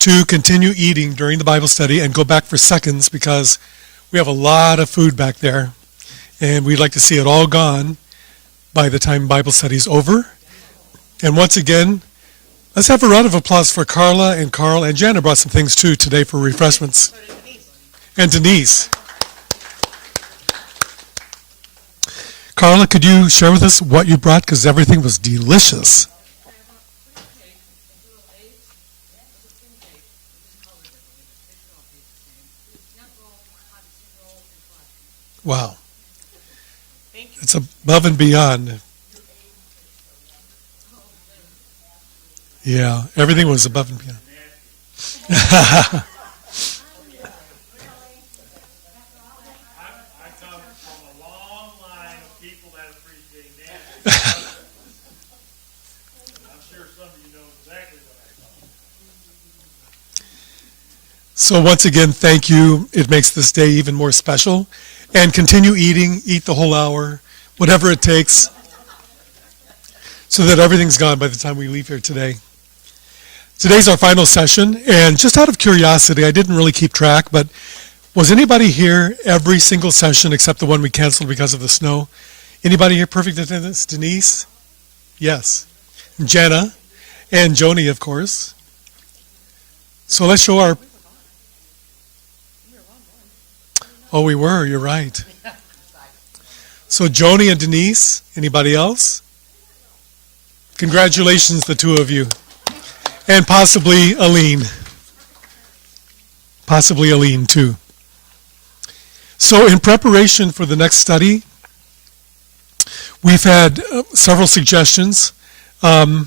to continue eating during the Bible study and go back for seconds because we have a lot of food back there, and we'd like to see it all gone by the time Bible study is over. And once again, let's have a round of applause for Carla and Carl, and Jana brought some things too today for refreshments. And Denise. Carla, could you share with us what you brought? Because everything was delicious. Wow. It's above and beyond. Yeah, everything was above and beyond. I come from a long line of people that appreciate that. I'm sure some of you know exactly what I thought. So once again, thank you. It makes this day even more special. And continue eating, eat the whole hour, whatever it takes, so that everything's gone by the time we leave here today. Today's our final session, and just out of curiosity, I didn't really keep track, but was anybody here every single session except the one we canceled because of the snow? Anybody here perfect attendance? Denise? Yes. Jenna and Joni, of course. So let's show our... Oh, we were, you're right. So Joni and Denise, anybody else? Congratulations, the two of you. And possibly Aline. Possibly Aline, too. So in preparation for the next study, we've had several suggestions. I'd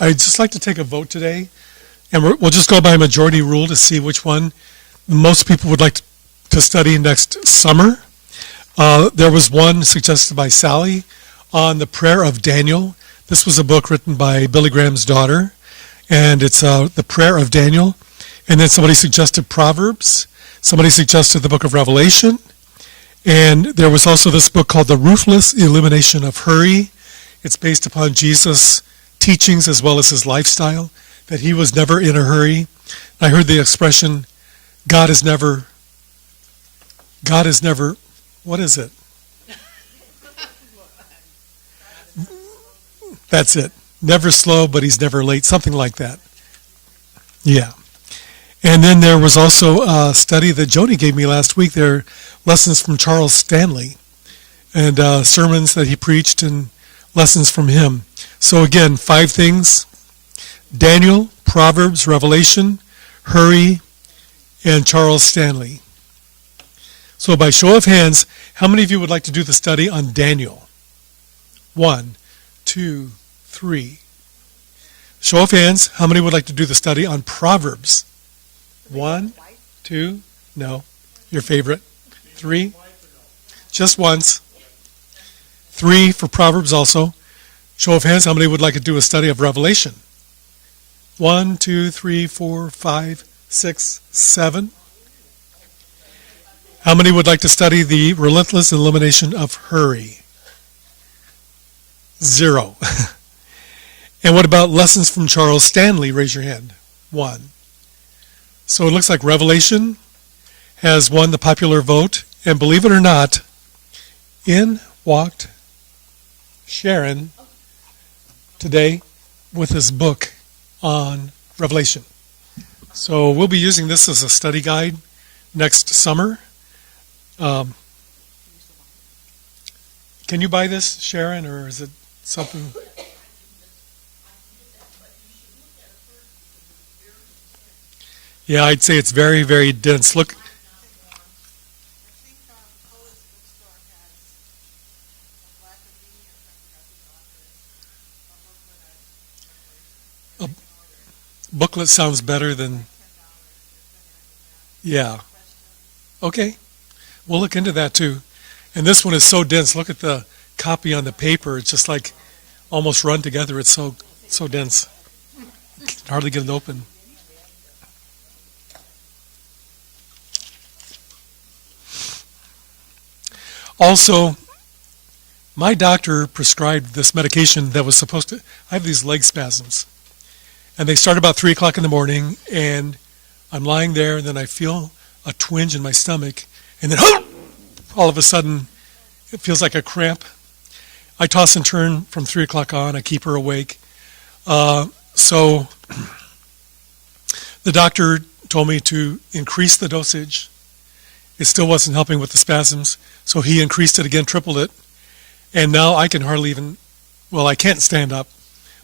just like to take a vote today, and we'll just go by majority rule to see which one most people would like to study next summer. There was one suggested by Sally on the prayer of Daniel. This was a book written by Billy Graham's daughter, and it's the prayer of Daniel. And then somebody suggested Proverbs. Somebody suggested the book of Revelation. And there was also this book called The Ruthless Elimination of Hurry. It's based upon Jesus' teachings as well as his lifestyle, that he was never in a hurry. I heard the expression, God is never, what is it? That's it. Never slow, but he's never late. Something like that. Yeah. And then there was also a study that Joni gave me last week. There are lessons from Charles Stanley and sermons that he preached and lessons from him. So again, 5 things: Daniel, Proverbs, Revelation, hurry, and Charles Stanley. So by show of hands, how many of you would like to do the study on Daniel? 1, 2, 3. Show of hands, how many would like to do the study on Proverbs? 1, 2, no. Your favorite? 3? Just once. 3 for Proverbs also. Show of hands, how many would like to do a study of Revelation? 1, 2, 3, 4, 5, 6, 7. How many would like to study the relentless elimination of hurry? 0. And what about lessons from Charles Stanley? Raise your hand. 1. So it looks like Revelation has won the popular vote. And believe it or not, in walked Sharon today with this book on Revelation. So we'll be using this as a study guide next summer. Can you buy this, Sharon, or is it something? Yeah, I'd say it's very, very dense. Look. A booklet sounds better than. Yeah. Okay. We'll look into that too. And this one is so dense. Look at the copy on the paper. It's just like almost run together. It's so dense. You can hardly get it open. Also, my doctor prescribed this medication that was supposed to, I have these leg spasms. And they start about 3 o'clock in the morning, and I'm lying there, and then I feel a twinge in my stomach, and then all of a sudden, it feels like a cramp. I toss and turn from 3 o'clock on. I keep her awake. So the doctor told me to increase the dosage. It still wasn't helping with the spasms, so he increased it again, tripled it, and now I can hardly even, I can't stand up.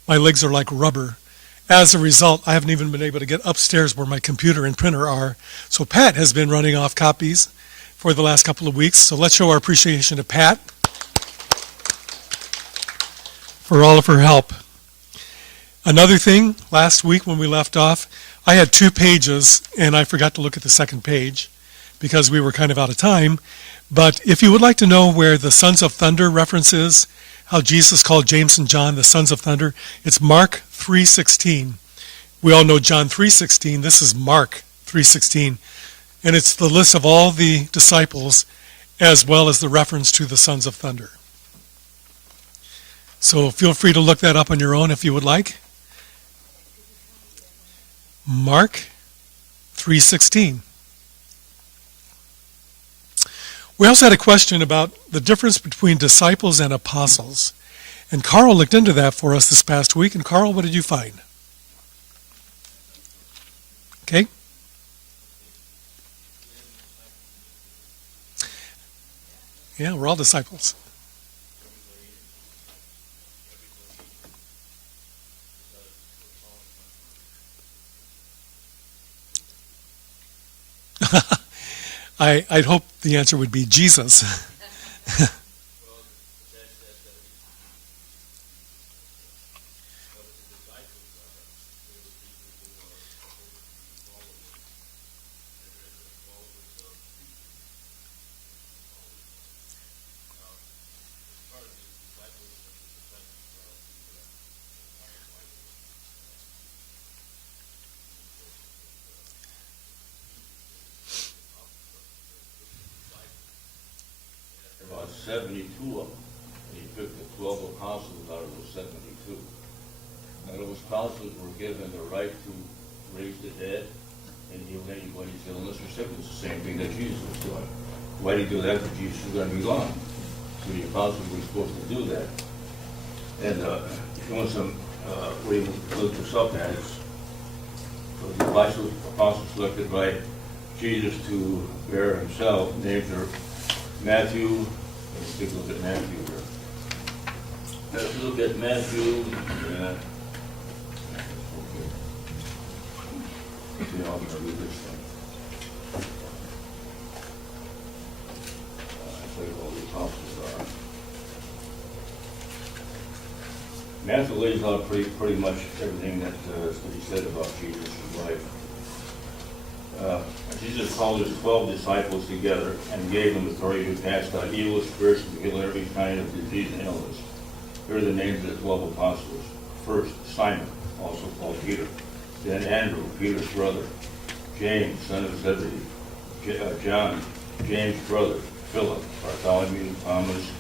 My legs are like rubber. As a result, I haven't even been able to get upstairs where my computer and printer are. So Pat has been running off copies for the last couple of weeks. So let's show our appreciation to Pat for all of her help. Another thing, last week when we left off, I had 2 pages and I forgot to look at the second page because we were kind of out of time. But if you would like to know where the Sons of Thunder reference is, how Jesus called James and John the sons of thunder, it's Mark 3:16. We all know John 3:16. This is Mark 3:16. And it's the list of all the disciples as well as the reference to the sons of thunder. So feel free to look that up on your own if you would like. Mark 3:16. We also had a question about the difference between disciples and apostles. And Carl looked into that for us this past week. And Carl, what did you find? Okay. Yeah, we're all disciples. I'd hope the answer would be Jesus. About 72 of them. And he picked the 12 apostles out of those 72. And those apostles were given the right to raise the dead and heal anybody's illness or sickness, the same thing that Jesus was doing. Why did he do that? Because Jesus was going to be gone. So the apostles were supposed to do that. And if you want some way to look this up at, it's for the apostles selected by Jesus to bear himself, names are Matthew. Let's take a look at Matthew here. Let's look at Matthew. See how I'm going to read this thing. I'll tell you what the apostles are. Matthew lays out pretty much everything that he said about Jesus' life. Jesus called his 12 disciples together and gave them authority to cast out evil spirits and to heal every kind of disease and illness. Here are the names of the 12 apostles. First, Simon, also called Peter. Then Andrew, Peter's brother. James, son of Zebedee. John, James' brother. Philip, Bartholomew, Thomas,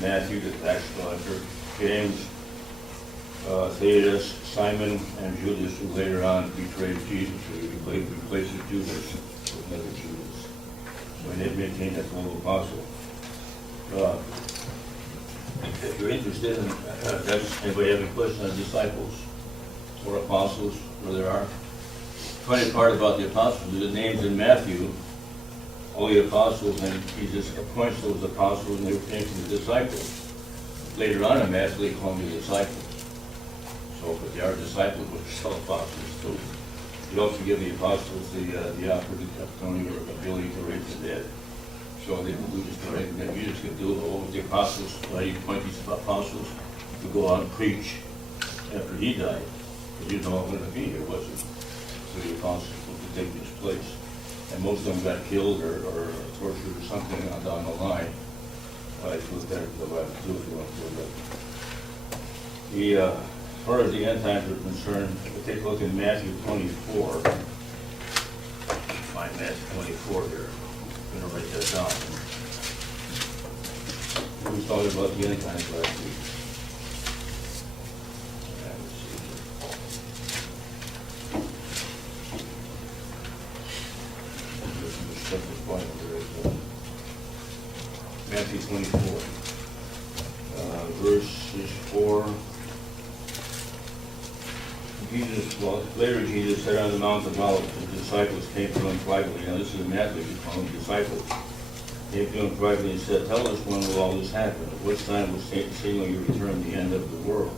Matthew, the tax collector. James, Thaddeus, Simon, and Judas, who later on betrayed Jesus. He replaced Judas with another Judas. So he maintained that 12 apostle. If you're interested in does anybody have any questions on disciples or apostles, where there are? Funny part about the apostles is the names in Matthew, all the apostles, and Jesus appoints those apostles and they were named the disciples. Later on in Matthew, they call them the disciples. So, but they are disciples, but they're still apostles too. He also give the apostles the opportunity or ability to raise the dead. So they do just everything that Jesus could do. What was the apostles? Why he appointed these apostles to go out and preach after he died? Because he was not going to be here, was he? So the apostles would take his place. And most of them got killed or tortured or something down the line. If you look at it, they'll have to do if you want to do that. As far as the end times are concerned, we'll take a look at Matthew 24. Find Matthew 24 here. I'm going to write that down. We was talking about the end times last week. Let's see here. at this point, there is Matthew 24, verses 4. Later Jesus said on the Mount of Olives, the disciples came to him privately. Now this is Matthew, he's calling the disciples. Came to him privately and said, tell us when will all this happen? At what time will seemingly return the end of the world?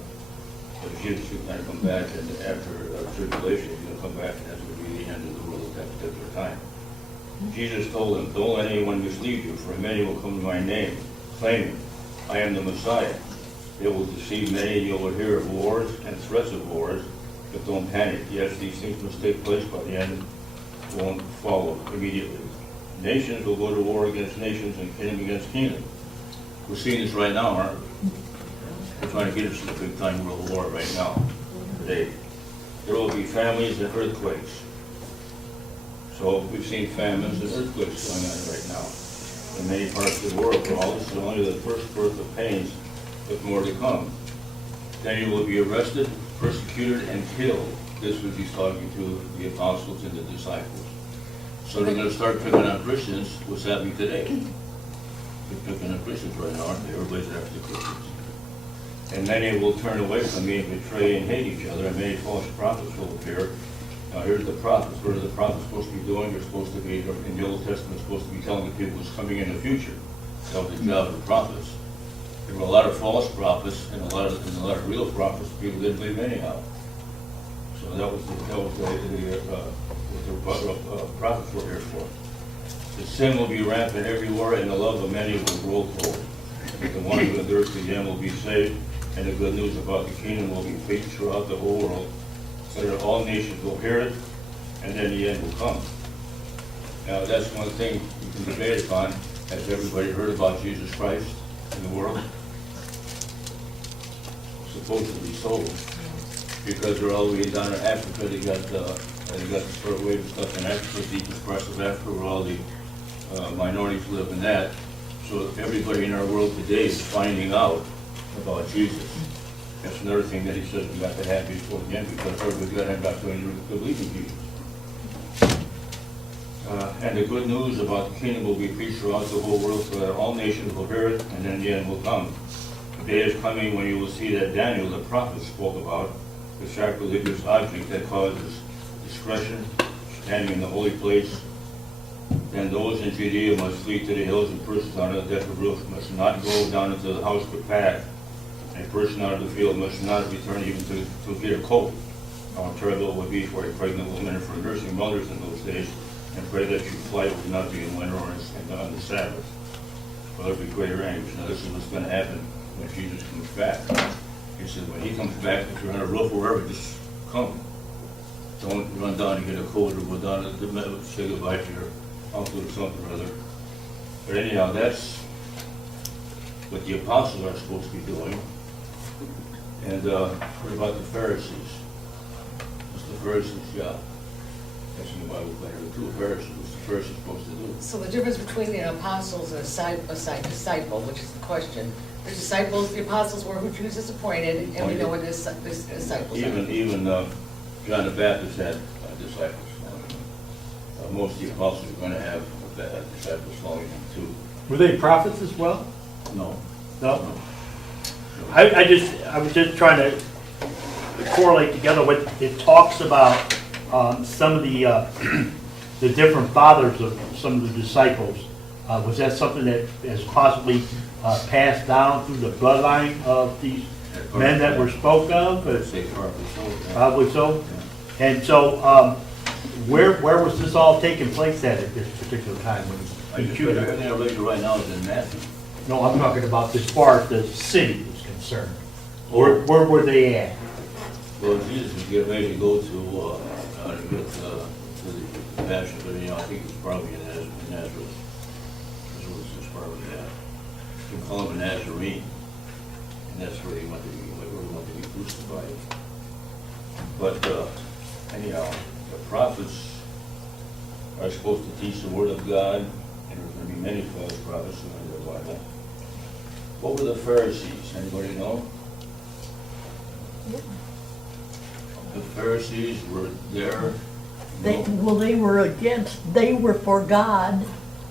But Jesus is going to come back, and after tribulation, he's going to come back, and that's going to be the end of the world at that particular time. Jesus told them, don't let anyone mislead you, for many will come in my name, claiming, I am the Messiah. They will deceive many, and you will hear of wars and threats of wars, but don't panic. Yes, these things must take place, but the end won't follow immediately. Nations will go to war against nations and kingdom against kingdom. We're seeing this right now, aren't we? They're trying to get us to the big time world war right now, today. There will be famines and earthquakes. So we've seen famines and earthquakes going on right now in many parts of the world. For all this is only the first birth of pains, with more to come. Then you will be arrested, persecuted, and killed. This was he's talking to the apostles and the disciples. So they're going to start picking on Christians. What's happening today? They're picking on Christians right now, aren't they? Everybody's after Christians. And many will turn away from me and betray and hate each other, and many false prophets will appear. Now here's the prophets. What are the prophets supposed to be doing? They're supposed to be, in the Old Testament, supposed to be telling the people what's coming in the future. That was the job of the prophets. There were a lot of false prophets and a lot of real prophets people didn't believe anyhow. So that was what the prophets were here for. The sin will be rampant everywhere, and the love of many will grow cold. But the one who endures to the end will be saved, and the good news about the kingdom will be preached throughout the whole world, so that all nations will hear it, and then the end will come. Now that's one thing you can debate upon. Has everybody heard about Jesus Christ in the world? Supposedly so, because they're all the way down in Africa. They got the third wave stuff in Africa, the deepest parts of Africa, where all the minorities live in that. So everybody in our world today is finding out about Jesus. That's another thing that he says we got to have before the end, because everybody's got to have got to believe in Jesus. And the good news about the kingdom will be preached throughout the whole world, so that all nations will hear it, and then the end will come. The day is coming when you will see that Daniel, the prophet, spoke about, the sacrilegious object that causes discretion, standing in the holy place. Then those in Judea must flee to the hills, and persons on the deck of roof must not go down into the house but path. A person out of the field must not return even to get a coat. How terrible it would be for a pregnant woman and for nursing mothers in those days, and pray that your flight would not be in winter or on the Sabbath. For there will be greater anguish. Now this is what's going to happen when Jesus comes back. He said when he comes back, if you're on a roof or wherever, just come. Don't run down and get a coat or go down to the meadow to say goodbye to your uncle or something or other. But anyhow, that's what the apostles are supposed to be doing. And what about the Pharisees? What's the Pharisees' job? That's in the Bible player. The two Pharisees, what's the Pharisees supposed to do? So the difference between the apostles and a disciple, which is the question, the disciples, the apostles were who Jesus appointed, and we know what this disciples are. Even John the Baptist had disciples. Most of the apostles are going to have disciples following them too. Were they prophets as well? No. No. I was just trying to correlate together what it talks about some of the different fathers of some of the disciples. Was that something that has possibly passed down through the bloodline of these men that were spoke of? I'd say probably so. Yeah. Probably so. Yeah. And so, where was this all taking place at this particular time? Everything I read you right now is in Matthew. No, I'm talking about as far as the city is concerned. Where were they at? Well, Jesus was getting ready to go to get to the Passion, but I think it was probably in Nazareth. That's where it was probably at. You can call him a Nazarene, and that's where he went to be crucified. But anyhow, the prophets are supposed to teach the Word of God, and there's going to be many false prophets in the Bible. What were the Pharisees? Anybody know? The Pharisees were there They were for God,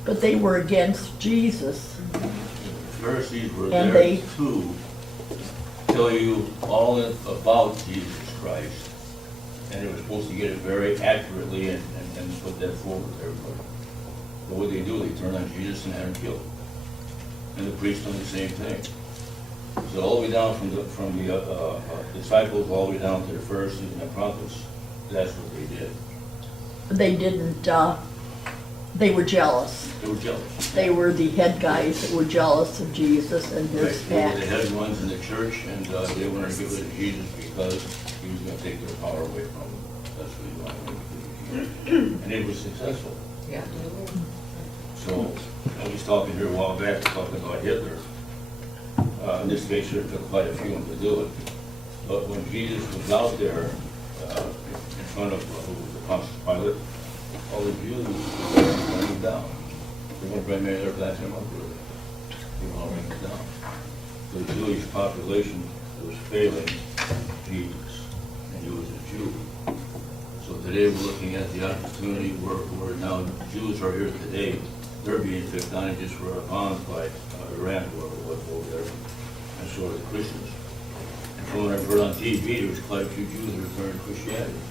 but they were against Jesus. The Pharisees were And there to tell you all about Jesus Christ, and they were supposed to get it very accurately and put that forward to everybody. But what they do, they turn on Jesus and have him killed. And the priests done the same thing. So all the way down from the disciples, all the way down to the Pharisees and the prophets, that's what they did. They didn't, they were jealous. They were jealous. They were the head guys that were jealous of Jesus and Right, his they were the pack. head ones in the church, and they wanted to get rid of Jesus because he was going to take their power away from them. That's what he wanted. And it was successful. Yeah. So, I was talking here a while back, talking about Hitler. In this case, it took quite a few of them to do it. But when Jesus was out there in front of Pontius Pilate, all the Jews were running down. They weren't very many there backing him up with it. They were all running down. So the Jewish population was failing Jesus, and he was a Jew. So today we're looking at the opportunity where now Jews are here today. They're being picked on and just were bombed by Iran, whoever it was over there, and so are the Christians. And from what I've heard on TV, there was quite a few Jews that were turning to Christianity.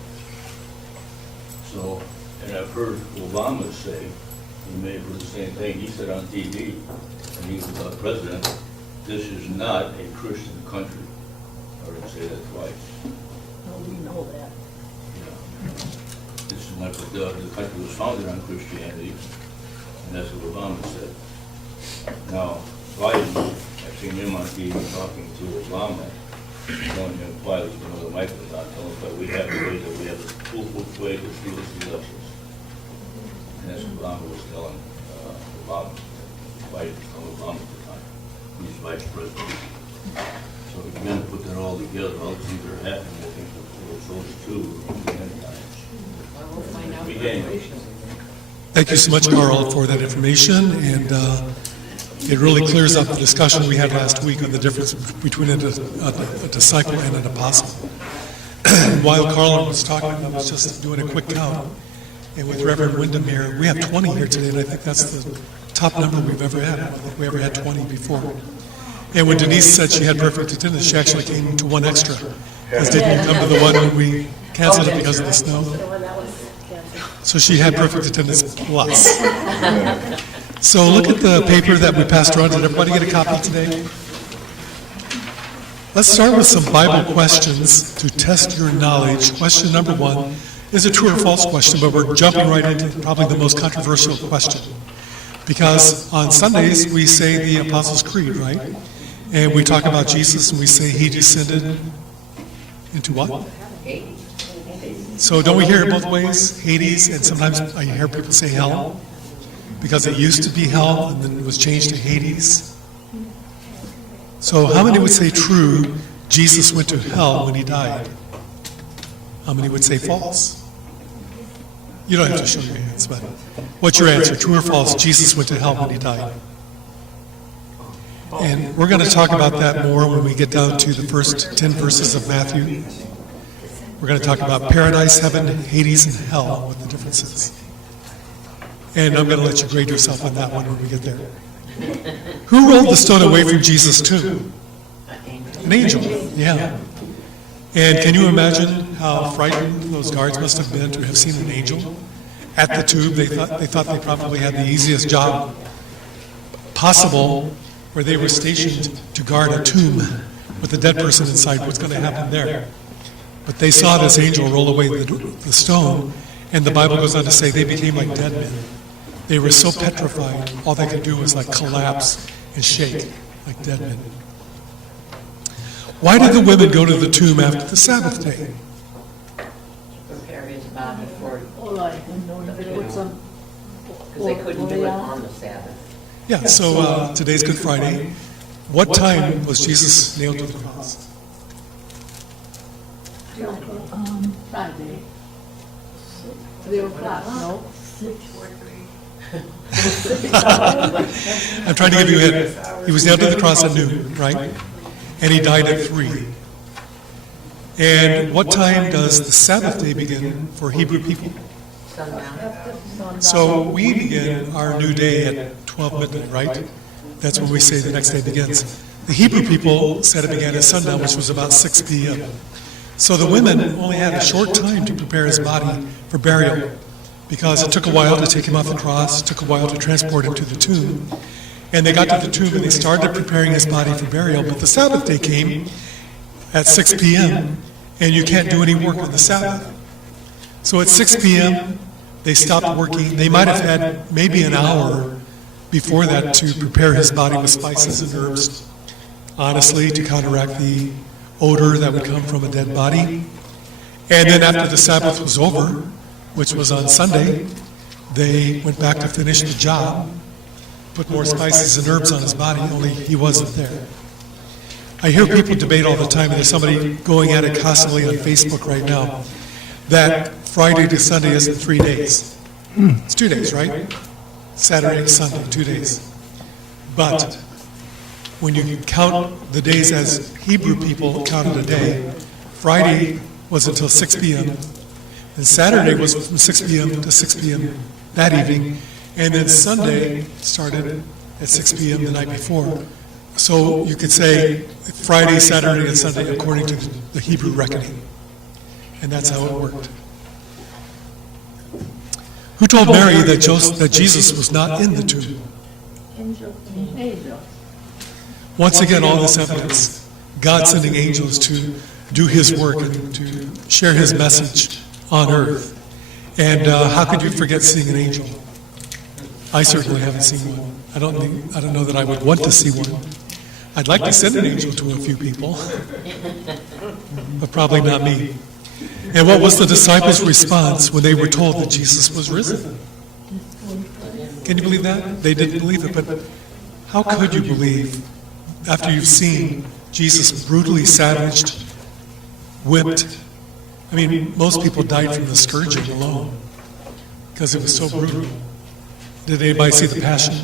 So, and I've heard Obama say, he may have heard the same thing, he said on TV, and he was president, this is not a Christian country. I heard him say that twice. Oh, we know that. This is not, but the country was founded on Christianity, and that's what Obama said. Now, Biden, I've seen him on TV talking to Obama, telling him quietly, you know, the mic was on, telling him that we have a foolproof way to steal these elections. And that's what Obama was telling Obama. Biden was telling Obama at the time. He's vice president. So if you're going to put that all together, all these things are happening, I think those two many times. We'll find out. Beginning. Thank you so much, Carl, for that information, and it really clears up the discussion we had last week on the difference between a disciple and an apostle. While Carl was talking, I was just doing a quick count, and with Reverend Wyndham here, we have 20 here today, and I think that's the top number we've ever had. I don't think we ever had 20 before. And when Denise said she had perfect attendance, she actually came to one extra, because didn't you come to the one when we canceled it because of the snow? So she had perfect attendance plus. So look at the paper that we passed around. Did everybody get a copy today? Let's start with some Bible questions to test your knowledge. Question number 1 is a true or false question, but we're jumping right into probably the most controversial question. Because on Sundays, we say the Apostles' Creed, right? And we talk about Jesus and we say he descended into what? So don't we hear it both ways? Hades, and sometimes I hear people say hell, because it used to be hell and then it was changed to Hades. So how many would say true, Jesus went to hell when he died? How many would say false? You don't have to show your hands, but what's your answer? True or false, Jesus went to hell when he died? And we're going to talk about that more when we get down to the first 10 verses of Matthew. We're going to talk about paradise, heaven, Hades, and hell, what the difference is. And I'm going to let you grade yourself on that one when we get there. Who rolled the stone away from Jesus' tomb? An angel, yeah. And can you imagine how frightened those guards must have been to have seen an angel at the tomb? They thought they probably had the easiest job possible, where they were stationed to guard a tomb with a dead person inside. What's going to happen there? But they saw this angel roll away the stone, and the Bible goes on to say they became like dead men. They were so petrified, all they could do was like collapse and shake like dead men. Why did the women go to the tomb after the Sabbath day? Prepare his body for, Because because they couldn't do it on the Sabbath. Yeah, so today's Good Friday. What time was Jesus nailed to the cross? Friday. 3 o'clock, no? I'm trying to give you a hint. He was nailed to the cross at noon, right? And he died at 3. And what time does the Sabbath day begin for Hebrew people? Sundown. So we begin our new day at 12 midnight, right? That's when we say the next day begins. The Hebrew people said it began at sundown, which was about 6 p.m. So the women only had a short time to prepare his body for burial, because it took a while to take him off the cross, it took a while to transport him to the tomb. And they got to the tomb and they started preparing his body for burial. But the Sabbath day came at 6 p.m., and you can't do any work on the Sabbath. So at 6 p.m., they stopped working. They might have had maybe an hour before that to prepare his body with spices and herbs, honestly, to counteract the odor that would come from a dead body. And then after the Sabbath was over, which was on Sunday, they went back to finish the job, put more spices and herbs on his body, only he wasn't there. I hear people debate all the time, and there's somebody going at it constantly on Facebook right now, that Friday to Sunday isn't 3 days. It's 2 days, right? Saturday, Sunday, 2 days. But when you count the days as Hebrew people counted a day, Friday was until 6 p.m., and Saturday was from 6 p.m. to 6 p.m. that evening, and then Sunday started at 6 p.m. the night before. So you could say Friday, Saturday, and Sunday according to the Hebrew reckoning. And that's how it worked. Who told Mary that Jesus was not in the tomb? Angel. Once again, all this evidence, God sending angels to do his work and to share his message on earth. And how could you forget seeing an angel? I certainly haven't seen one. I don't know that I would want to see one. I'd like to send an angel to a few people, but probably not me. And what was the disciples' response when they were told that Jesus was risen? Can you believe that? They didn't believe it, but how could you believe after you've seen Jesus brutally savaged, whipped? I mean, most people died from the scourging alone because it was so brutal. Did anybody see the Passion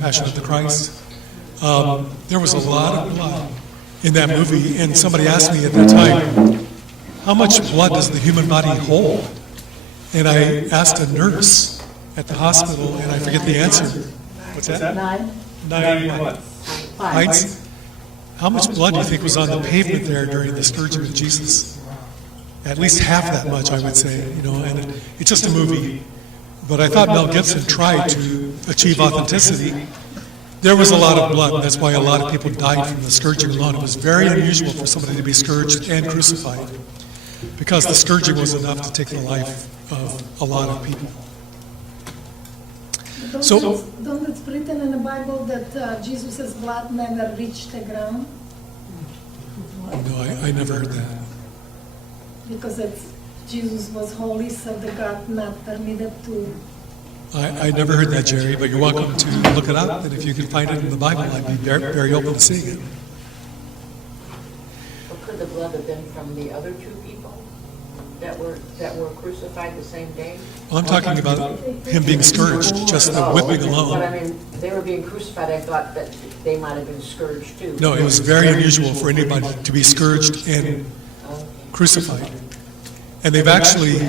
of the Christ? There was a lot of blood in that movie, and somebody asked me at that time, how much blood does the human body hold? And I asked a nurse at the hospital, and I forget the answer. What's that? 9 what? Pints? How much blood do you think was on the pavement there during the scourging of Jesus? At least half that much, I would say, and it's just a movie. But I thought Mel Gibson tried to achieve authenticity. There was a lot of blood, and that's why a lot of people died from the scourging alone. It was very unusual for somebody to be scourged and crucified, because the scourging was enough to take the life of a lot of people. Don't it's written in the Bible that Jesus' blood never reached the ground? No, I never heard that. Because Jesus was holy, so the God not permitted to. I never heard that, Jerry, but you're welcome to look it up, and if you can find it in the Bible, I'd be very, very open to seeing it. Or could the blood have been from the other two people that were crucified the same day? Well, I'm talking about him being scourged, just the whipping But alone. I mean, they were being crucified, I thought that they might have been scourged too. No, it was very unusual for anybody to be scourged and crucified. And they've actually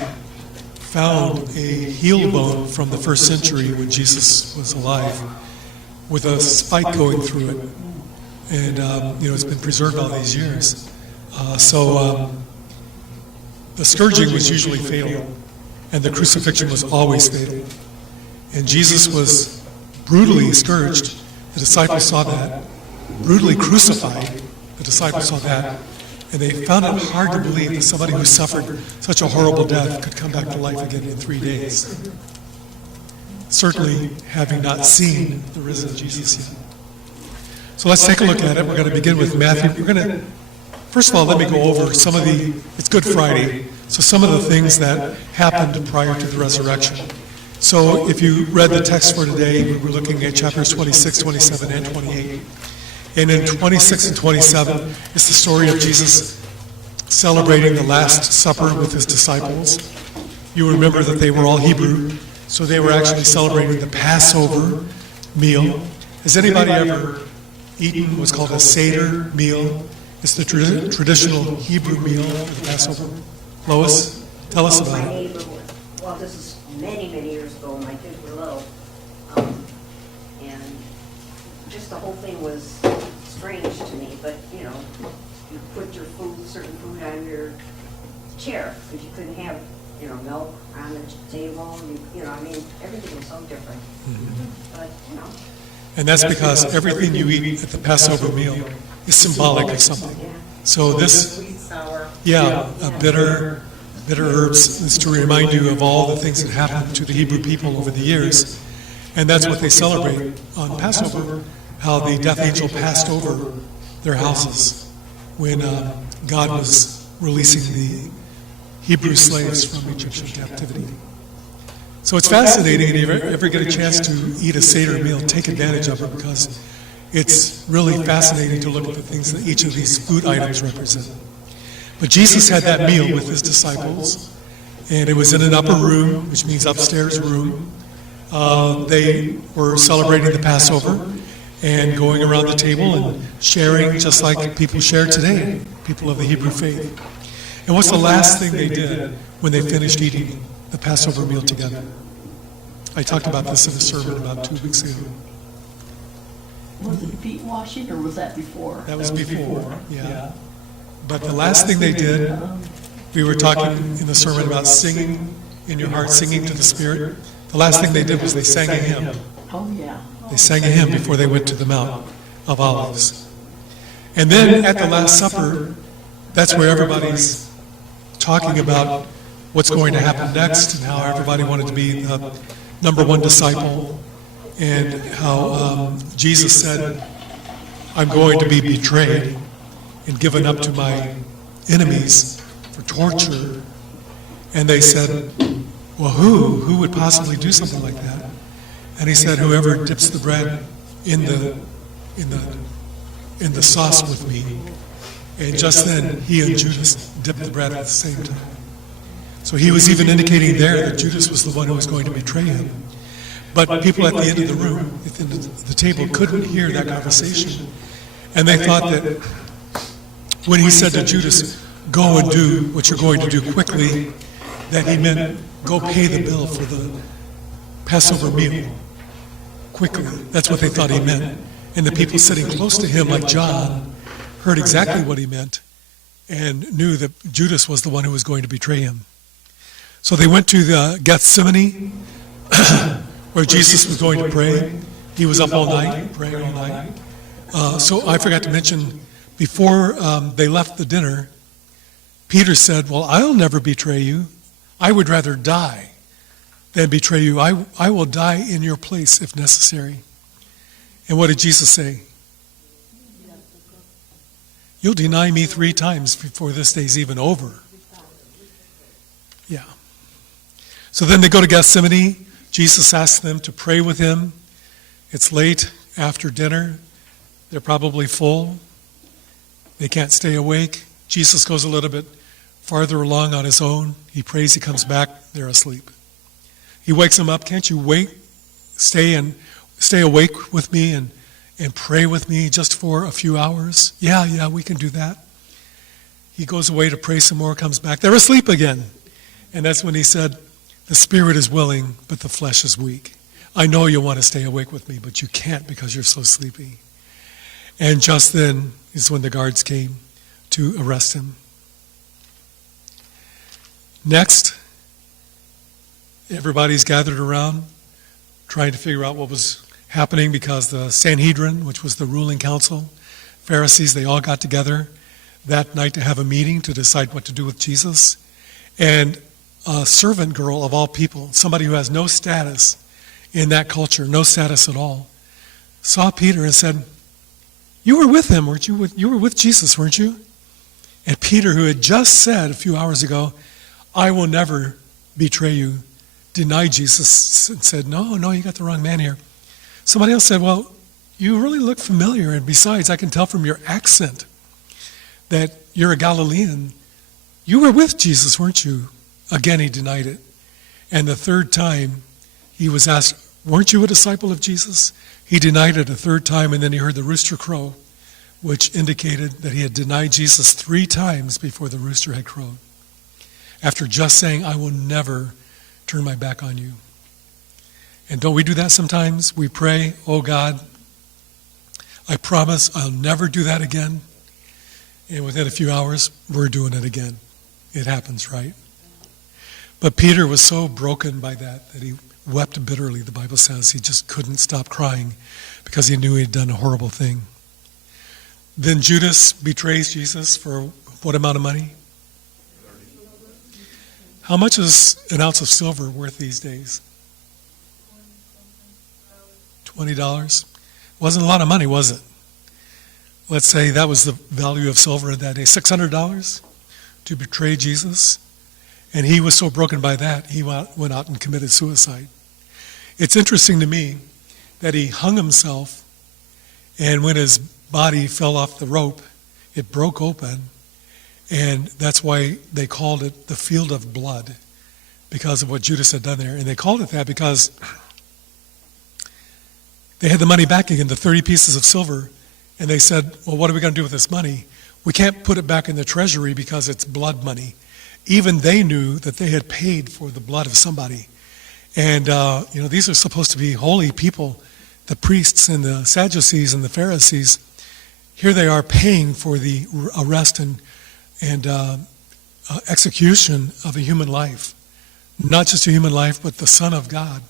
found a heel bone from the first century when Jesus was alive with a spike going through it. And, it's been preserved all these years. The scourging was usually fatal, and the crucifixion was always fatal. And Jesus was brutally scourged. The disciples saw that. Brutally crucified. The disciples saw that. And they found it hard to believe that somebody who suffered such a horrible death could come back to life again in 3 days. Certainly having not seen the risen Jesus yet. So let's take a look at it. We're going to begin with Matthew. First of all, let me go over it's Good Friday, so some of the things that happened prior to the resurrection. So if you read the text for today, we were looking at chapters 26, 27, and 28. And in 26 and 27, it's the story of Jesus celebrating the Last Supper with his disciples. You remember that they were all Hebrew, so they were actually celebrating the Passover meal. Has anybody ever eaten what's called a Seder meal? It's the traditional Hebrew meal for the Passover. Lois, tell us about it. well, this is many, many years ago when my kids were little. And just the whole thing was strange to me, but, you know, you put your food, certain food on your chair, because you couldn't have, you know, milk on the table, you know, I mean, everything was so different. But, you know, And that's because everything you eat at the Passover meal is symbolic of something. yeah. So this, Sweet, sour. bitter herbs is to remind you of all the things that happened to the Hebrew people over the years. And that's what they celebrate on Passover, how the death angel passed over their houses when God was releasing the Hebrew slaves from Egyptian captivity. So it's fascinating, and if you ever get a chance to eat a Seder meal, take advantage of it, because it's really fascinating to look at the things that each of these food items represent. But Jesus had that meal with his disciples, and it was in an upper room, which means upstairs room. They were celebrating the Passover and going around the table and sharing just like people share today, people of the Hebrew faith. And what's the last thing they did when they finished eating the Passover meal together? I talked about this in a sermon about 2 weeks ago. Was it feet washing or was that before? That was before, yeah. But the last thing they did, we were talking in the sermon about singing in your heart, singing to the Spirit. The last thing they did was they sang a hymn. Oh, yeah. They sang a hymn before they went to the Mount of Olives. And then at the Last Supper, that's where everybody's talking about what's going to happen next and how everybody wanted to be the number one disciple, and how Jesus said, I'm going to be betrayed and given up to my enemies for torture. And they said, well, who would possibly do something like that? And he said, whoever dips the bread in the sauce with me. And just then, he and Judas dipped the bread at the same time. So he was even indicating there that Judas was the one who was going to betray him. But people at the end of the room, at the end of the table, couldn't hear that conversation. And they thought that when he said to Judas, go and do what you're going to do quickly, that he meant go pay the bill for the Passover meal quickly. That's what they thought he meant. And the people sitting close to him, like John, heard exactly what he meant and knew that Judas was the one who was going to betray him. So they went to the Gethsemane, where Jesus was going to pray. He was up all night, praying all night. So I forgot to mention, before they left the dinner, Peter said, well, I'll never betray you. I would rather die than betray you. I will die in your place if necessary. And what did Jesus say? You'll deny me 3 times before this day's even over. Yeah. So then they go to Gethsemane. Jesus asks them to pray with him. It's late after dinner. They're probably full. They can't stay awake. Jesus goes a little bit farther along on his own. He prays, he comes back, they're asleep. He wakes them up. Can't you wait? Stay awake with me and pray with me just for a few hours? Yeah, we can do that. He goes away to pray some more, comes back. They're asleep again. And that's when he said, the spirit is willing, but the flesh is weak. I know you want to stay awake with me, but you can't because you're so sleepy. And just then is when the guards came to arrest him. Next, everybody's gathered around trying to figure out what was happening, because the Sanhedrin, which was the ruling council, Pharisees, they all got together that night to have a meeting to decide what to do with Jesus. And a servant girl of all people, somebody who has no status in that culture, no status at all, saw Peter and said, you were with him, weren't you? You were with Jesus, weren't you? And Peter, who had just said a few hours ago, I will never betray you, denied Jesus and said, no, you got the wrong man here. Somebody else said, well, you really look familiar, and besides, I can tell from your accent that you're a Galilean. You were with Jesus, weren't you? Again, he denied it. And the third time, he was asked, weren't you a disciple of Jesus? He denied it a third time, and then he heard the rooster crow, which indicated that he had denied Jesus 3 times before the rooster had crowed. After just saying, I will never turn my back on you. And don't we do that sometimes? We pray, oh God, I promise I'll never do that again. And within a few hours, we're doing it again. It happens, right? But Peter was so broken by that he wept bitterly, the Bible says. He just couldn't stop crying because he knew he'd done a horrible thing. Then Judas betrays Jesus for what amount of money? How much is an ounce of silver worth these days? $20? Wasn't a lot of money, was it? Let's say that was the value of silver that day. $600 to betray Jesus. And he was so broken by that, he went out and committed suicide. It's interesting to me that he hung himself, and when his body fell off the rope, it broke open, and that's why they called it the field of blood, because of what Judas had done there. And they called it that because they had the money back again, the 30 pieces of silver, and they said, well, what are we going to do with this money? We can't put it back in the treasury because it's blood money. Even they knew that they had paid for the blood of somebody. And, these are supposed to be holy people, the priests and the Sadducees and the Pharisees. Here they are paying for the arrest and execution of a human life. Not just a human life, but the Son of God.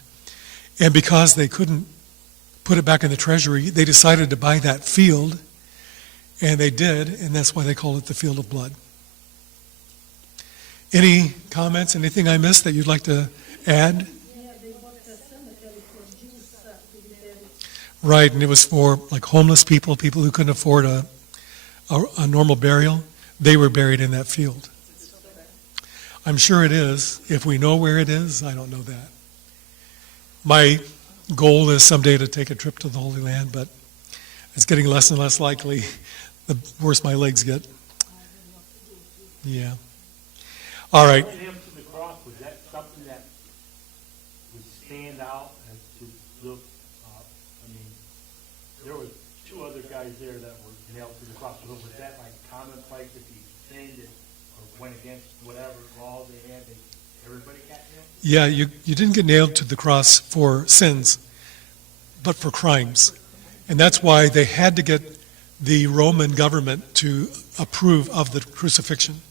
And because they couldn't put it back in the treasury, they decided to buy that field, and they did, and that's why they call it the field of blood. Any comments, anything I missed that you'd like to add? Yeah, they bought the cemetery for Jews to be buried. Right, and it was for like homeless people who couldn't afford a normal burial. They were buried in that field. I'm sure it is. If we know where it is, I don't know that. My goal is someday to take a trip to the Holy Land, but it's getting less and less likely the worse my legs get. Yeah. All right. Nailed to the cross, was that something that would stand out as to look, there were two other guys there that were nailed to the cross. So was that like commonplace if you sinned or went against whatever law they had, everybody got nailed? Yeah, you didn't get nailed to the cross for sins, but for crimes. And that's why they had to get the Roman government to approve of the crucifixion,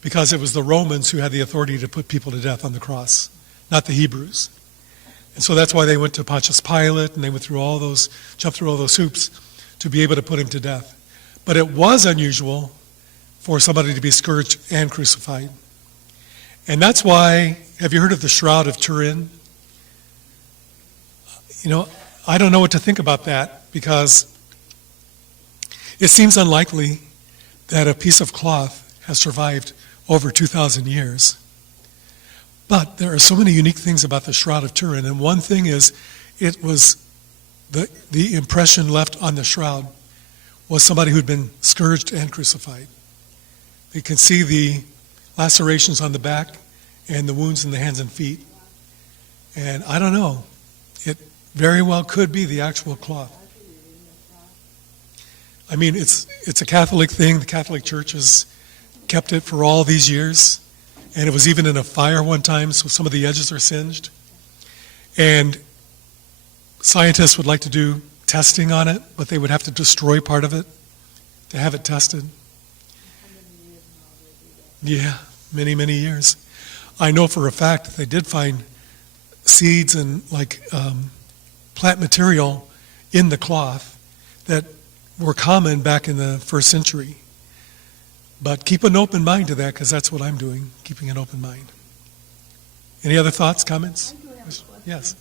because it was the Romans who had the authority to put people to death on the cross, not the Hebrews. And so that's why they went to Pontius Pilate, and they jumped through all those hoops to be able to put him to death. But it was unusual for somebody to be scourged and crucified. And that's why, have you heard of the Shroud of Turin? I don't know what to think about that, because it seems unlikely that a piece of cloth has survived over 2,000 years. But there are so many unique things about the Shroud of Turin, and one thing is it was the impression left on the shroud was somebody who'd been scourged and crucified. You can see the lacerations on the back and the wounds in the hands and feet. And I don't know, it very well could be the actual cloth. I mean, it's a Catholic thing. The Catholic Church has kept it for all these years. And it was even in a fire one time, so some of the edges are singed. And scientists would like to do testing on it, but they would have to destroy part of it to have it tested. Yeah, many, many years. I know for a fact that they did find seeds and plant material in the cloth that were common back in the first century. But keep an open mind to that, because that's what I'm doing, keeping an open mind. Any other thoughts, comments? I do have a question. Yes.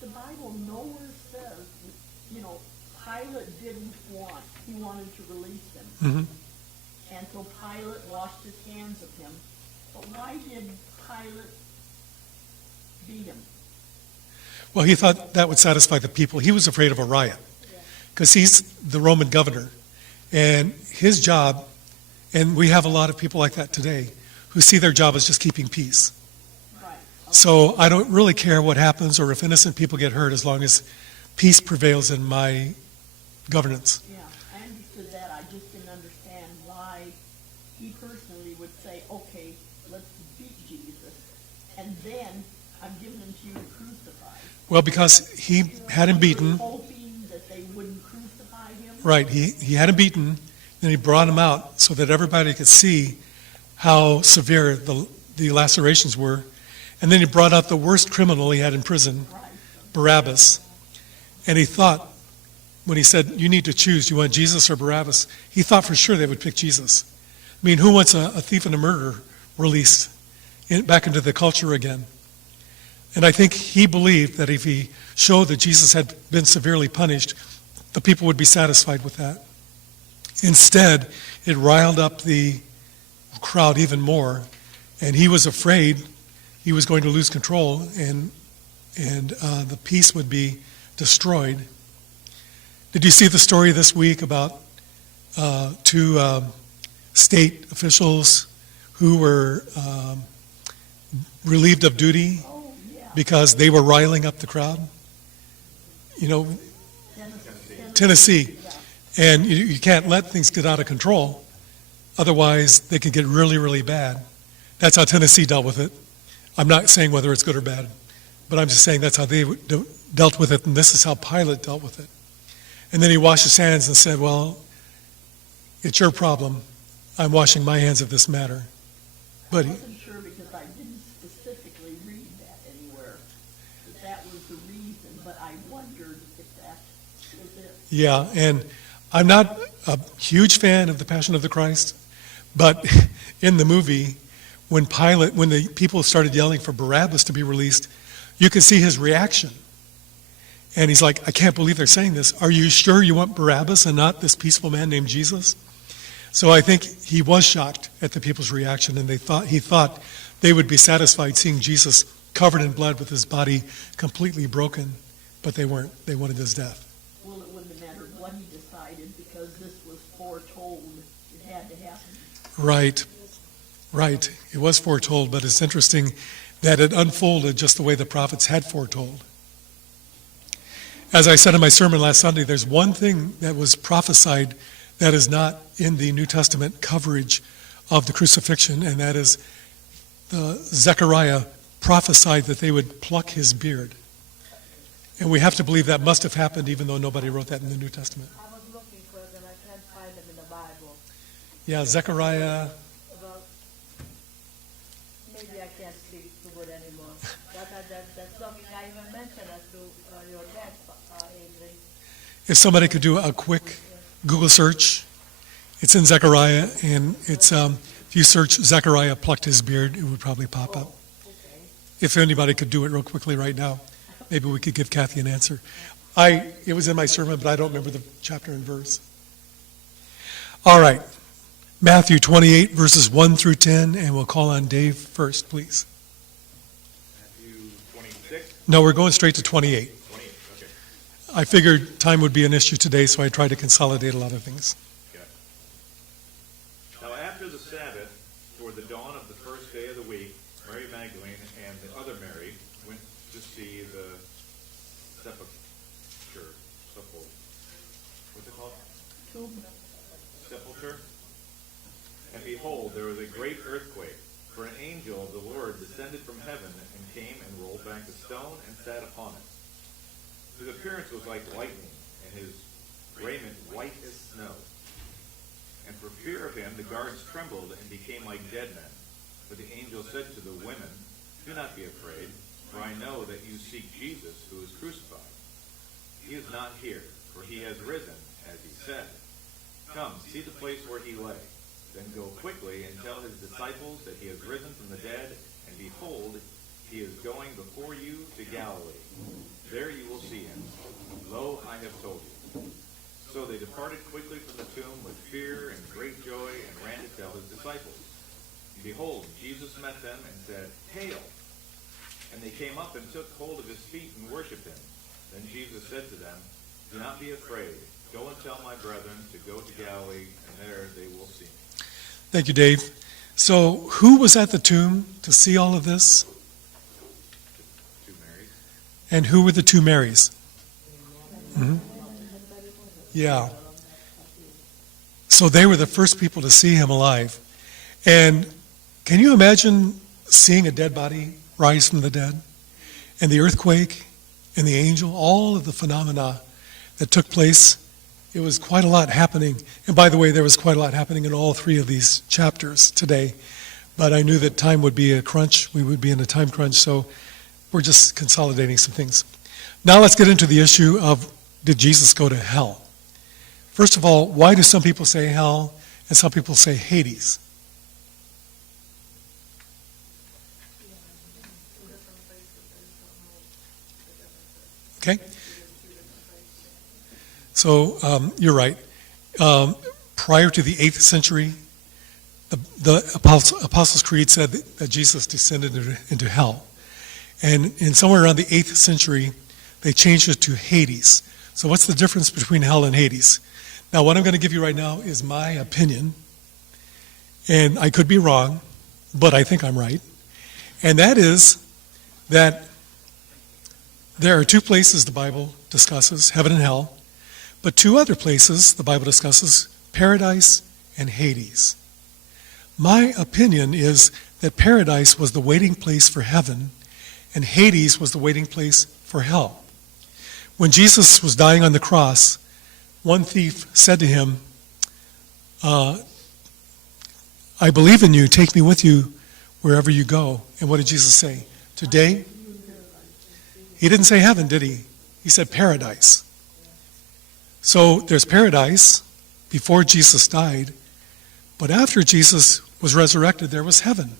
The Bible nowhere says, Pilate didn't he wanted to release him. Mm-hmm. And so Pilate washed his hands of him. But why did Pilate beat him? Well, he thought that would satisfy the people. He was afraid of a riot, because he's the Roman governor. And his job, and we have a lot of people like that today, who see their job as just keeping peace. Right. So I don't really care what happens or if innocent people get hurt, as long as peace prevails in my governance. Yeah, I understood that. I just didn't understand why he personally would say, okay, let's beat Jesus, and then I'm giving them to you to crucify. Well, because he had him beaten. Hoping that they wouldn't crucify him. Right, he had him beaten, then he brought him out so that everybody could see how severe the lacerations were. And then he brought out the worst criminal he had in prison, Right. Barabbas. And he thought, when he said, you need to choose, you want Jesus or Barabbas? He thought for sure they would pick Jesus. I mean, who wants a thief and a murderer released back into the culture again? And I think he believed that if he showed that Jesus had been severely punished, the people would be satisfied with that. Instead, it riled up the crowd even more, and he was afraid he was going to lose control, and the peace would be destroyed. Did you see the story this week about two state officials who were relieved of duty Oh, yeah. because they were riling up the crowd? You know, Tennessee. And you can't let things get out of control, otherwise they can get really, really bad. That's how Tennessee dealt with it. I'm not saying whether it's good or bad, but I'm just saying that's how they dealt with it, and this is how Pilate dealt with it. And then he washed his hands and said, well, it's your problem. I'm washing my hands of this matter. But I wasn't sure because I didn't specifically read that anywhere, that was the reason, but I wondered if that was it. yeah, and I'm not a huge fan of the Passion of the Christ, but in the movie, when the people started yelling for Barabbas to be released, you can see his reaction. And he's like, I can't believe they're saying this. Are you sure you want Barabbas and not this peaceful man named Jesus? So I think he was shocked at the people's reaction, and he thought they would be satisfied seeing Jesus covered in blood with his body completely broken, but they weren't. They wanted his death. Well, it wouldn't have mattered what he decided because this was foretold. It had to happen. Right. It was foretold, but it's interesting that it unfolded just the way the prophets had foretold. As I said in my sermon last Sunday, there's one thing that was prophesied that is not in the New Testament coverage of the crucifixion, and that is Zechariah prophesied that they would pluck his beard. And we have to believe that must have happened even though nobody wrote that in the New Testament. I was looking for them, I can't find them in the Bible. Yeah, Zechariah, About, maybe I can't speak too good anymore. That's something I even mentioned as to your dad, Adrian. if somebody could do a quick Google search, it's in Zechariah, and it's if you search Zechariah plucked his beard, it would probably pop up. Okay. If anybody could do it real quickly right now, maybe we could give Kathy an answer. It was in my sermon, but I don't remember the chapter and verse. All right, Matthew 28, verses 1 through 10, and we'll call on Dave first, please. Matthew 26, No, we're going straight to 28. 28, okay. I figured time would be an issue today, so I tried to consolidate a lot of things. Now after the Sabbath, toward the dawn of the first day of the week, Mary Magdalene and the other Mary went to see the sepulchre. What's it called? Sepulchre. And behold, there was a great earthquake, for an angel of the Lord descended from heaven and came and rolled back the stone and sat upon it. His appearance was like lightning, and his raiment white as snow. And for fear of him, the guards trembled and became like dead men. But the angel said to the women, do not be afraid, for I know that you seek Jesus, who is crucified. He is not here, for he has risen, as he said. Come, see the place where he lay. Then go quickly and tell his disciples that he has risen from the dead, and behold, he is going before you to Galilee. There you will see him. Lo, I have told you. So they departed quickly from the tomb with fear and great joy and ran to tell his disciples. And behold, Jesus met them and said, Hail! And they came up and took hold of his feet and worshipped him. Then Jesus said to them, Do not be afraid. Go and tell my brethren to go to Galilee, and there they will see me. Thank you, Dave. So who was at the tomb to see all of this? Two Marys. And who were the two Marys? Yeah. So they were the first people to see him alive. And can you imagine seeing a dead body rise from the dead, and the earthquake, and the angel, all of the phenomena that took place. It was quite a lot happening. And by the way, there was quite a lot happening in all three of these chapters today. But I knew that time would be a crunch. We would be in a time crunch, so we're just consolidating some things. Now let's get into the issue of, did Jesus go to hell? First of all, why do some people say hell and some people say Hades? Okay? So you're right. Prior to the 8th century, the Apostles' Creed said that Jesus descended into hell. And in somewhere around the 8th century, they changed it to Hades. So what's the difference between hell and Hades? Now, what I'm going to give you right now is my opinion. And I could be wrong, but I think I'm right. And that is that there are two places the Bible discusses, heaven and hell, but two other places the Bible discusses, paradise and Hades. My opinion is that paradise was the waiting place for heaven, and Hades was the waiting place for hell. When Jesus was dying on the cross, one thief said to him, I believe in you, take me with you wherever you go. And what did Jesus say? Today? He didn't say heaven, did he? He said paradise. So there's paradise before Jesus died, but after Jesus was resurrected, there was heaven.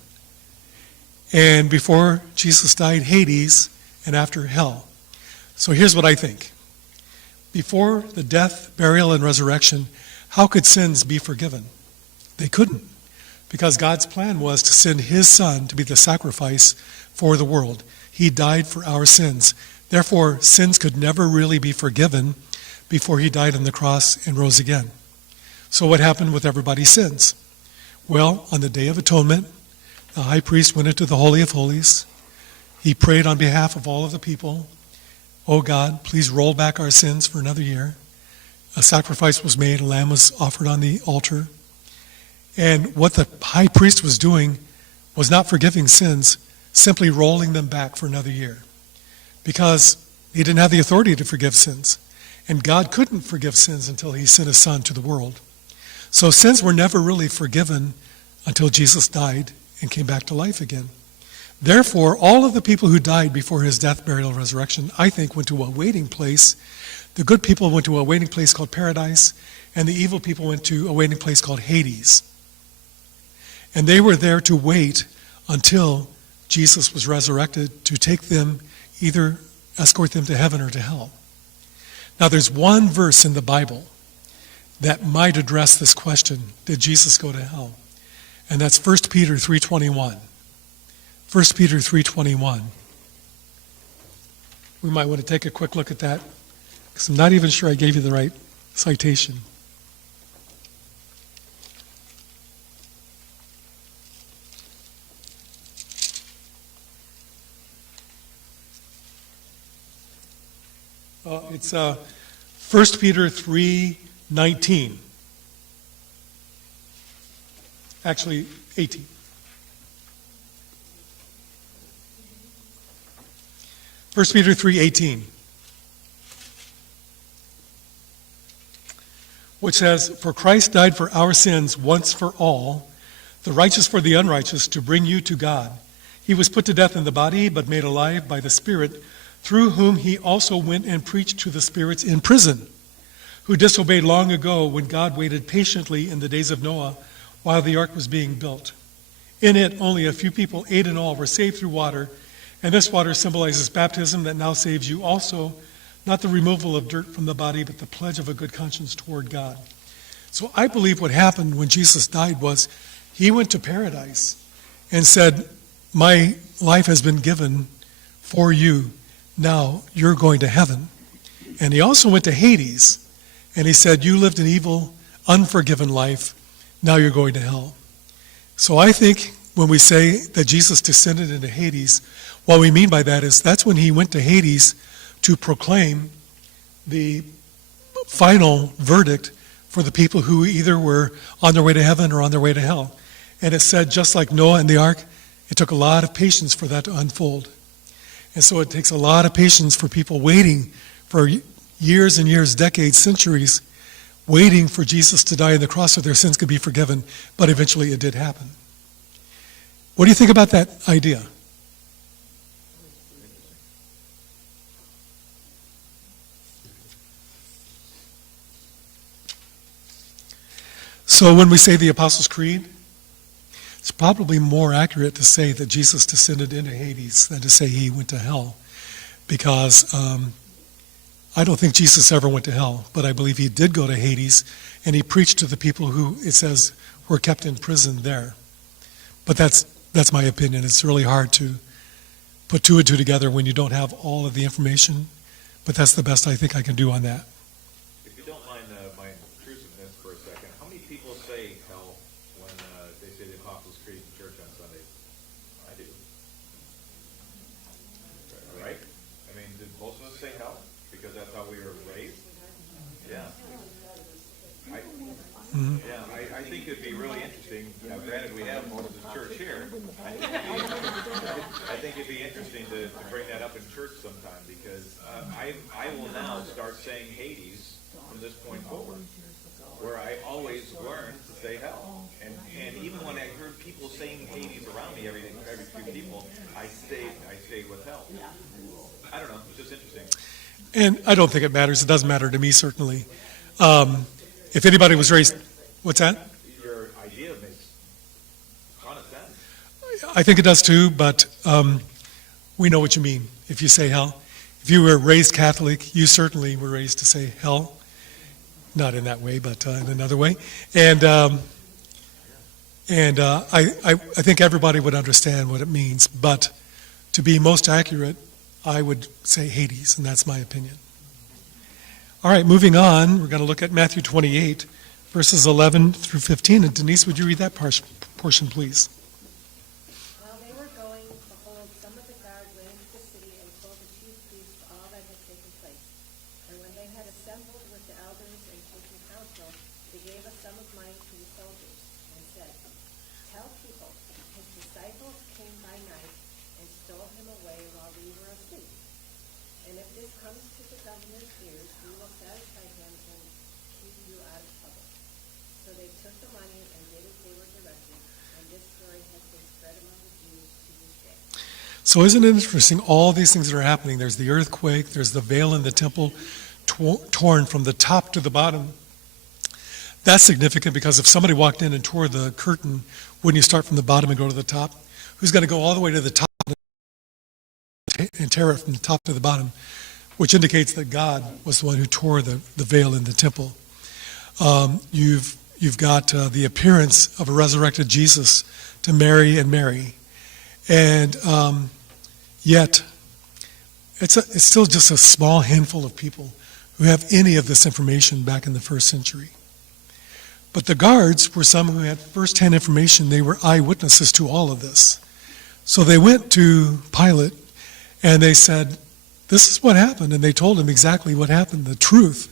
And before Jesus died, Hades, and after hell. So here's what I think. Before the death, burial, and resurrection, how could sins be forgiven? They couldn't, because God's plan was to send his Son to be the sacrifice for the world. He died for our sins. Therefore, sins could never really be forgiven before he died on the cross and rose again. So what happened with everybody's sins? Well, on the Day of Atonement, the high priest went into the Holy of Holies. He prayed on behalf of all of the people. Oh God, please roll back our sins for another year. A sacrifice was made, a lamb was offered on the altar. And what the high priest was doing was not forgiving sins, simply rolling them back for another year. Because he didn't have the authority to forgive sins. And God couldn't forgive sins until he sent his Son to the world. So sins were never really forgiven until Jesus died and came back to life again. Therefore, all of the people who died before his death, burial, and resurrection, I think, went to a waiting place. The good people went to a waiting place called paradise, and the evil people went to a waiting place called Hades. And they were there to wait until Jesus was resurrected to take them, either escort them to heaven or to hell. Now, there's one verse in the Bible that might address this question, did Jesus go to hell? And that's 1 Peter 3:21. 1 Peter 3:21. We might want to take a quick look at that, because I'm not even sure I gave you the right citation. It's 1 Peter 3:19. Actually, 18. First Peter 3:18, which says, "For Christ died for our sins once for all, the righteous for the unrighteous, to bring you to God. He was put to death in the body, but made alive by the Spirit, through whom he also went and preached to the spirits in prison, who disobeyed long ago when God waited patiently in the days of Noah while the ark was being built. In it, only a few people, 8 in all, were saved through water, and this water symbolizes baptism that now saves you also, not the removal of dirt from the body, but the pledge of a good conscience toward God." So I believe what happened when Jesus died was he went to paradise and said, "My life has been given for you. Now you're going to heaven." And he also went to Hades, and he said, "You lived an evil, unforgiven life. Now you're going to hell." So I think when we say that Jesus descended into Hades, what we mean by that is that's when he went to Hades to proclaim the final verdict for the people who either were on their way to heaven or on their way to hell. And it said, just like Noah and the ark, It took a lot of patience for that to unfold. And so it takes a lot of patience for people waiting for years and years, decades, centuries, waiting for Jesus to die on the cross so their sins could be forgiven, but eventually it did happen. What do you think about that idea? So when we say the Apostles' Creed, it's probably more accurate to say that Jesus descended into Hades than to say he went to hell, because I don't think Jesus ever went to hell, but I believe he did go to Hades, and he preached to the people who, it says, were kept in prison there. But that's my opinion. It's really hard to put two and two together when you don't have all of the information, but that's the best I think I can do on that. If you don't mind my intrusiveness for a second, how many people say hell when they say the Apostles' Creed in church on Sunday? I do. Right? I mean, did most of us say hell? Because that's how we were raised? Yeah. I think it'd be really interesting, granted we have most of the church here, I think it'd be interesting to bring that up in church sometime, because I will now start saying Hades from this point forward, where I always learn to say hell. And even when I heard people saying Hades around me, every few people, I stayed with hell. I don't know, it's just interesting. And I don't think it matters. It doesn't matter to me, certainly. If anybody was raised, what's that? Your idea makes a ton of sense. I think it does too, but we know what you mean if you say hell. If you were raised Catholic, you certainly were raised to say hell. Not in that way, but in another way. And I think everybody would understand what it means. But to be most accurate, I would say Hades, and that's my opinion. All right, moving on, we're going to look at Matthew 28, verses 11 through 15. And Denise, would you read that portion, please? While they were going, behold, some of the guard went into the city and told the chief priests all that had taken place. And when they had assembled with the elders and taken counsel, they gave a sum of money to the soldiers and said, "Tell people, his disciples came by night and stole him away while we were asleep. And if this comes to the governor's ears, we will satisfy him and keep you out of trouble." So they took the money and did as they were directed, and this story has been spread among the Jews to this day. So isn't it interesting, all these things that are happening? There's the earthquake, there's the veil in the temple torn from the top to the bottom. That's significant because if somebody walked in and tore the curtain, wouldn't you start from the bottom and go to the top? Who's going to go all the way to the top and tear it from the top to the bottom? Which indicates that God was the one who tore the veil in the temple. You've got the appearance of a resurrected Jesus to Mary and Mary. And yet, it's still just a small handful of people who have any of this information back in the first century. But the guards were some who had first-hand information. They were eyewitnesses to all of this. So they went to Pilate and they said, "This is what happened." And they told him exactly what happened, the truth.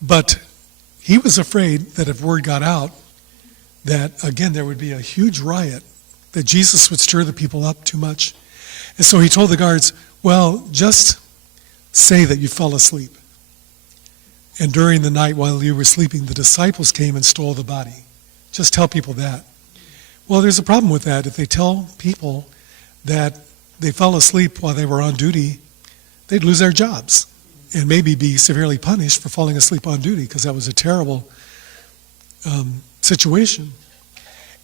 But he was afraid that if word got out, that again there would be a huge riot, that Jesus would stir the people up too much. And so he told the guards, "Well, just say that you fell asleep. And during the night while you were sleeping, the disciples came and stole the body. Just tell people that." Well, there's a problem with that. If they tell people that they fell asleep while they were on duty, they'd lose their jobs and maybe be severely punished for falling asleep on duty, because that was a terrible situation.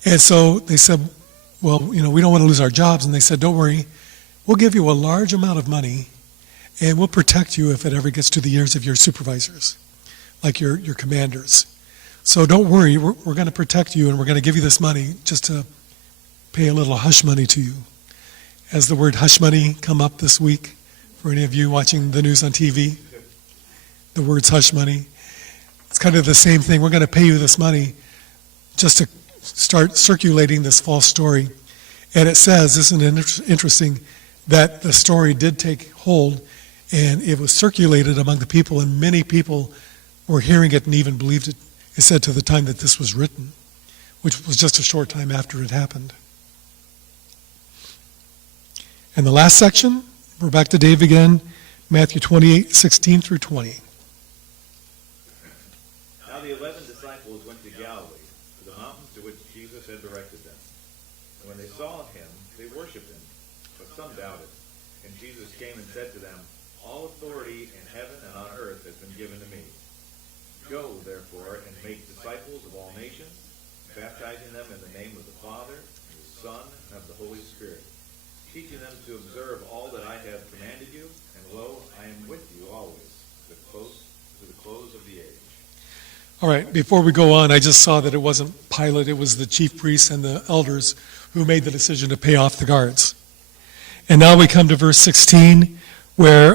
And so they said, "Well, we don't want to lose our jobs." And they said, "Don't worry, we'll give you a large amount of money and we'll protect you if it ever gets to the ears of your supervisors, like your commanders. So don't worry, we're going to protect you and we're going to give you this money just to pay a little hush money to you." Has the word hush money come up this week for any of you watching the news on TV? The words hush money. It's kind of the same thing. We're going to pay you this money just to start circulating this false story. And it says, isn't it interesting, that the story did take hold and it was circulated among the people, and many people were hearing it and even believed it. It said to the time that this was written, which was just a short time after it happened. And the last section, we're back to Dave again, Matthew 28:16 through 20. Now the 11 disciples went to Galilee, to the mountain to which Jesus had directed them. And when they saw him, they worshipped him, but some doubted. And Jesus came and said to them, All authority in heaven and on earth has been given to me. Go, therefore, and make disciples of all nations, baptizing them in the name of the Father, and the Son, and of the Holy Spirit, teaching them to observe all that I have commanded you, and lo, I am with you always, to the close of the age. All right, before we go on, I just saw that it wasn't Pilate, it was the chief priests and the elders who made the decision to pay off the guards. And now we come to verse 16, where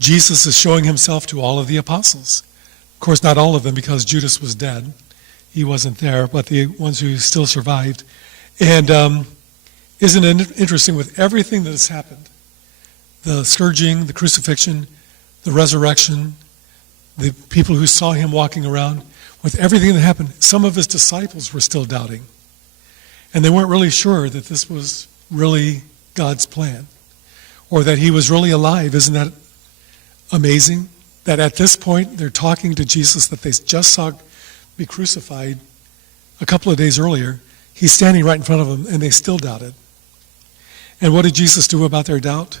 Jesus is showing himself to all of the apostles. Of course, not all of them, because Judas was dead. He wasn't there, but the ones who still survived. And isn't it interesting with everything that has happened? The scourging, the crucifixion, the resurrection, the people who saw him walking around, with everything that happened, some of his disciples were still doubting. And they weren't really sure that this was really God's plan, or that he was really alive. Isn't that amazing? That at this point, they're talking to Jesus that they just saw be crucified a couple of days earlier. He's standing right in front of them, and they still doubted. And what did Jesus do about their doubt?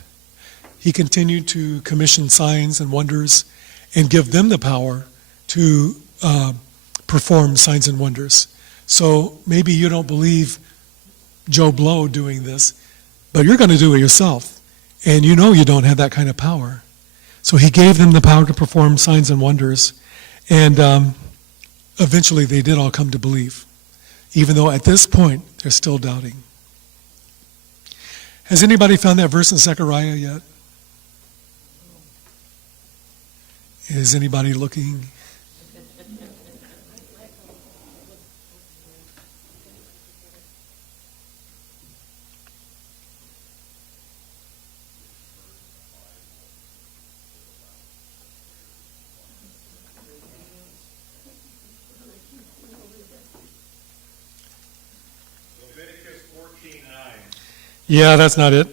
He continued to commission signs and wonders and give them the power to perform signs and wonders. So maybe you don't believe Joe Blow doing this, but you're going to do it yourself. And you know you don't have that kind of power. So he gave them the power to perform signs and wonders. And eventually they did all come to believe, even though at this point they're still doubting. Has anybody found that verse in Zechariah yet? Is anybody looking? Leviticus 14:9. Yeah, that's not it.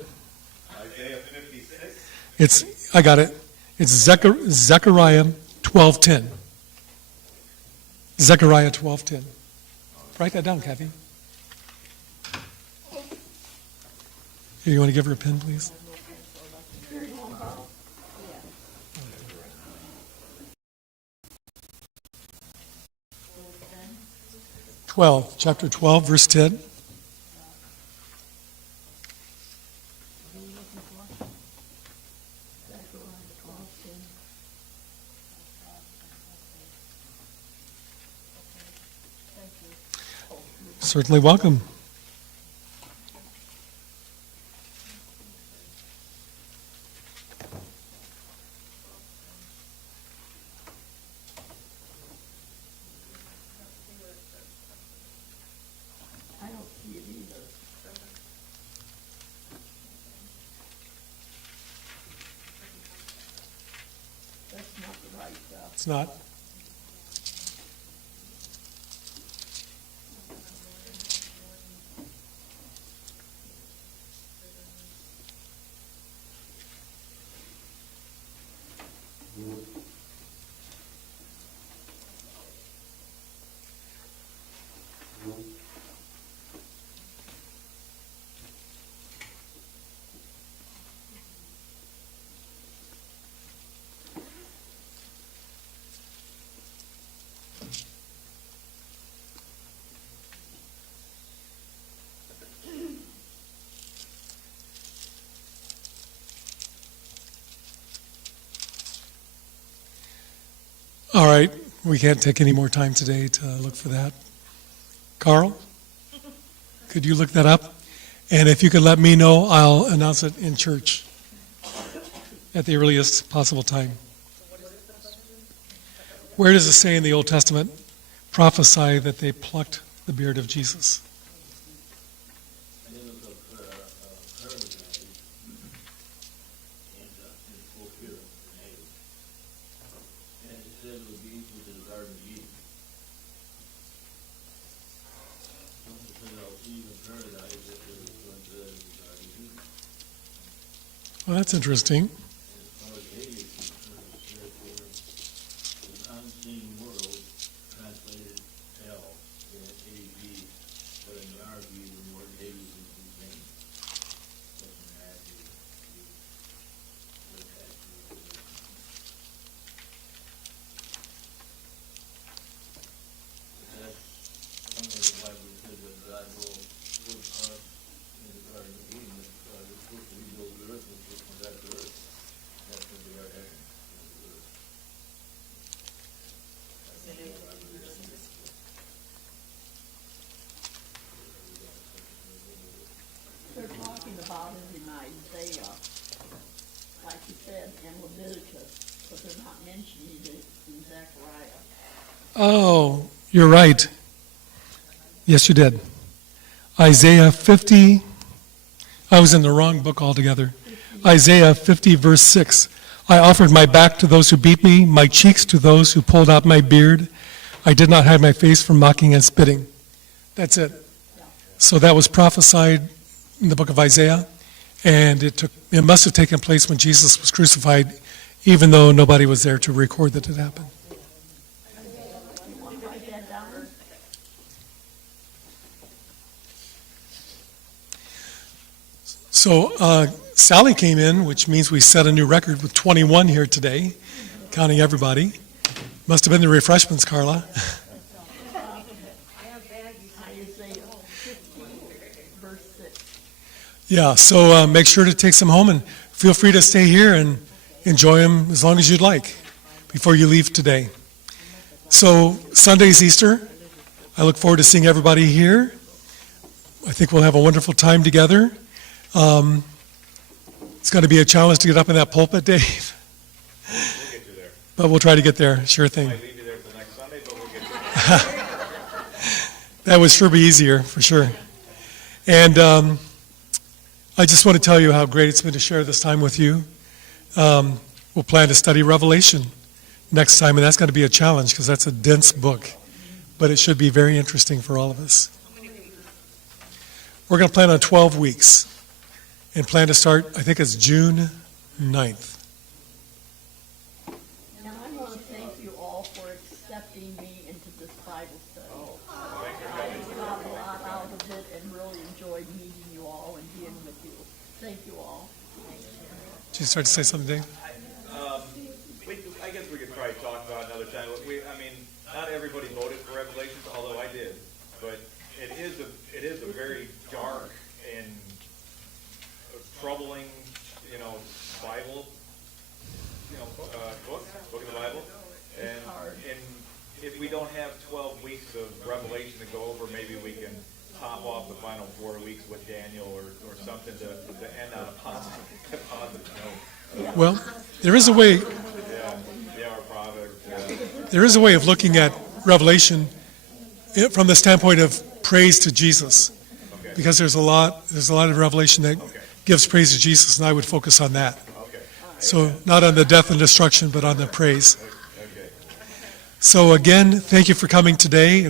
Isaiah 56. I got it. It's Zechariah 12:10. Zechariah 12:10. Write that down, Kathy. Here, you want to give her a pen, please? Chapter 12, verse 10. Certainly welcome. I don't see it either. That's not the right, It's not. All right, we can't take any more time today to look for that. Carl, could you look that up? And if you could let me know, I'll announce it in church at the earliest possible time. Where does it say in the Old Testament, prophesy that they plucked the beard of Jesus? And it was a paradise, and fulfilled, and it said it would be equal to the Garden of Eden. It said, I'll see you in paradise, that it was going to the Garden of Eden. Well, that's interesting. An unseen world, translated hell, A-B, but in our view, the word Hades is the same. Doesn't have you look at you. That's something the Bible says that God will put us in the Garden of Eden, that God will put rebuild the earth, and put from that earth. That's going to be our heaven. They're talking about it in Isaiah, like you said, and Leviticus, but they're not mentioning it in Zechariah. Oh, you're right. Yes, you did. Isaiah 50. I was in the wrong book altogether. Isaiah 50, verse 6. I offered my back to those who beat me, my cheeks to those who pulled out my beard. I did not hide my face from mocking and spitting. That's it. So that was prophesied in the book of Isaiah, and it must have taken place when Jesus was crucified, even though nobody was there to record that it happened. You want to write that down? So Sally came in, which means we set a new record with 21 here today, counting everybody. Must have been the refreshments, Carla. Isaiah 50, verse 6. Yeah, so make sure to take some home, and feel free to stay here and enjoy them as long as you'd like before you leave today. So Sunday's Easter. I look forward to seeing everybody here. I think we'll have a wonderful time together. It's going to be a challenge to get up in that pulpit, Dave, We'll get you there. but we'll try to get there, sure thing. Might leave you there for next Sunday, but we'll get you there. That would sure be easier, for sure. And I just want to tell you how great it's been to share this time with you. We'll plan to study Revelation next time, and that's going to be a challenge because that's a dense book, but it should be very interesting for all of us. We're going to plan on 12 weeks and plan to start, I think it's June 9th. And I want to thank you all for accepting me into this Bible study. I got a lot out of it and really enjoyed meeting you all and being with you. Thank you all. Did you start to say something, Dave? I guess we could probably talk about it another time. I mean, not everybody voted for Revelations, although I did. But it is a very dark and troubling, Bible, book of the Bible. And if we don't have 12 weeks of Revelation to go over, maybe we can top off the final 4 weeks with Daniel or something to end on a positive note. Well, there is a way. Our Proverbs. There is a way of looking at Revelation from the standpoint of praise to Jesus, because there's a lot of Revelation that gives praise to Jesus, and I would focus on that. Okay. So not on the death and destruction, but on the praise. Okay. So again, thank you for coming today, and